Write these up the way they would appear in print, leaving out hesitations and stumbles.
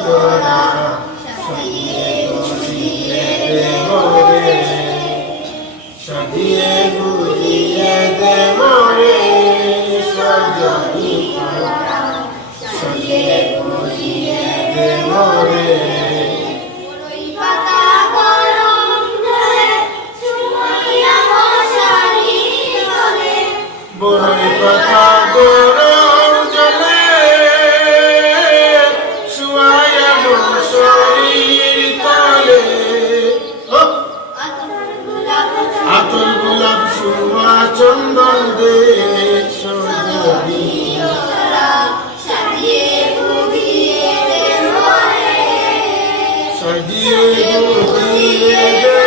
তোরা সাজিয়ে গুজিয়ে দে মোরে, সাজিয়ে গুজিয়ে দে মোরে সজনী তোরা সাজিয়ে গুজিয়ে দে মোরে। বড়ই পাতা গরম জলে শুয়ায়া শরীর তলে, আতর গোলাপ সুমা চন্দন দে সজনী সাজিয়ে গুজিয়ে দে মোরে, সাজিয়ে গুজিয়ে দে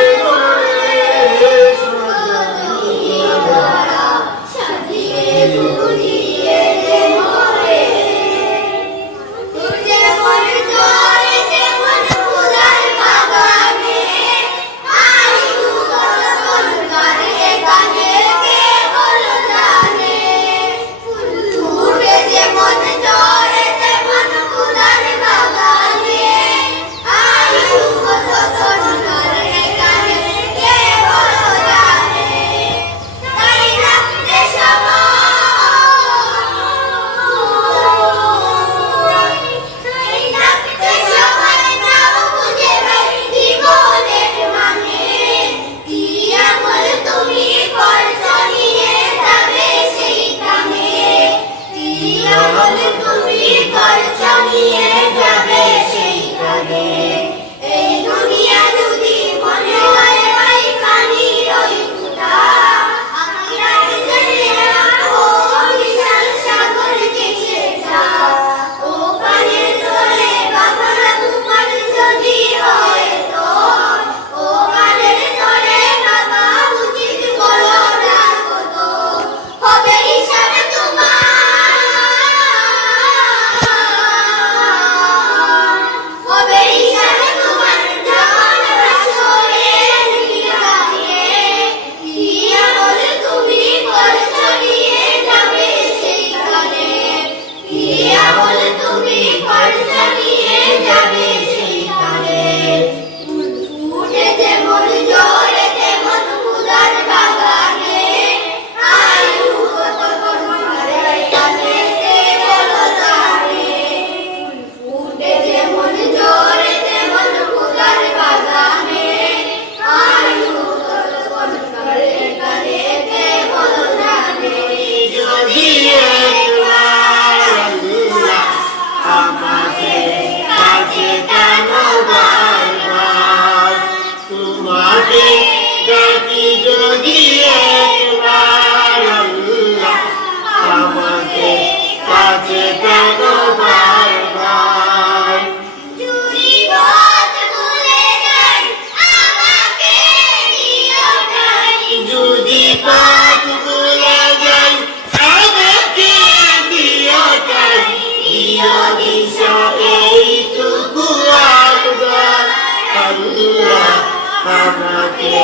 আমাকে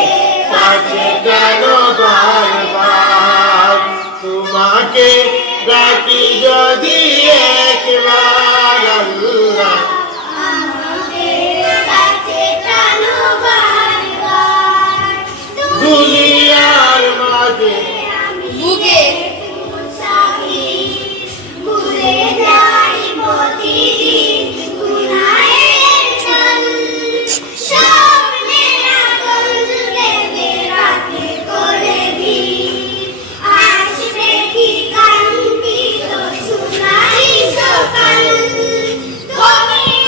কাছে কেন বারবার, তোমাকে ডাকি যদি একবার আল্লাহ, আমাকে কাছে কেন বারবার, দুনিয়ার মাঝে বুকে ভুলে যাই প্রতিদিন গুনাহের ছল, স্বপ্নের আগুন লেগে রাতে করে দিই, আসবে কি কাঙ্ক্ষিত সোনালি সকাল, তুমি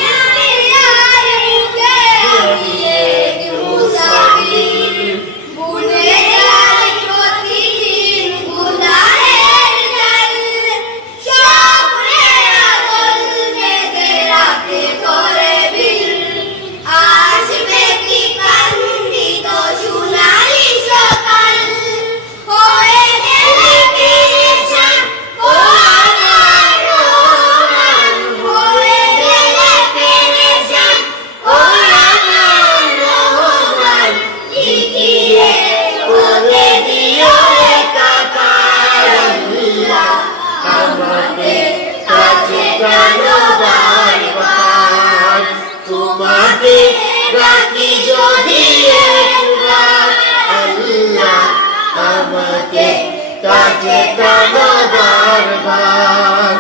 কাছে টানো বারবার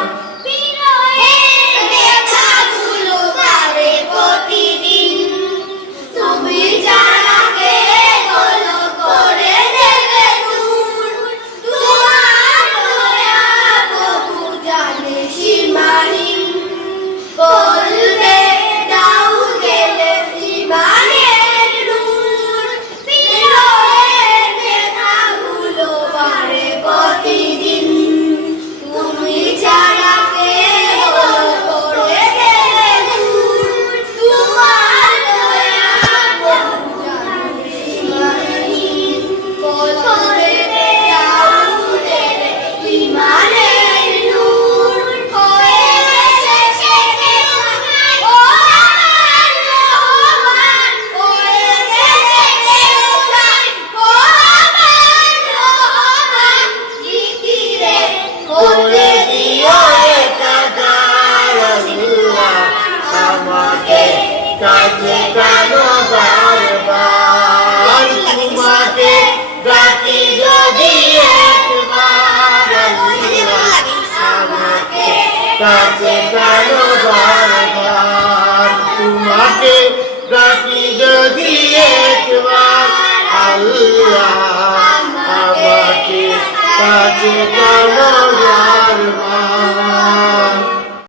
বিনয়ের ব্যথাগুলো বাড়ে প্রতিদিন, তুমি যারাকে বলো করে দেবে দূর, তোমার দয়া প্রভু জানে সীমাহীন, বলবে দাও গেলে ইমানের নূর, বিনয়ের ব্যথাগুলো বাড়ে প্রতিদিন, তুমি ছাড়া কে বলো করে দেবে দূর, তোমার দয়া প্রভু জানে সীমাহীন, বলবে দাও গেলে ইমানের নূর, হয়ে গেছে বেঈমান, ও আমার রহমান, হয়ে গেছে বেঈমান, ও আমার রহমান, জিকিরে করে দিও একাকার আল্লাহ আমাকে কাছে টানো বারবার তোমাকে ডাকি যদি একবার আল্লাহ আমাকে কাছে টানো বারবার তোমাকে ডাকি যদি একবার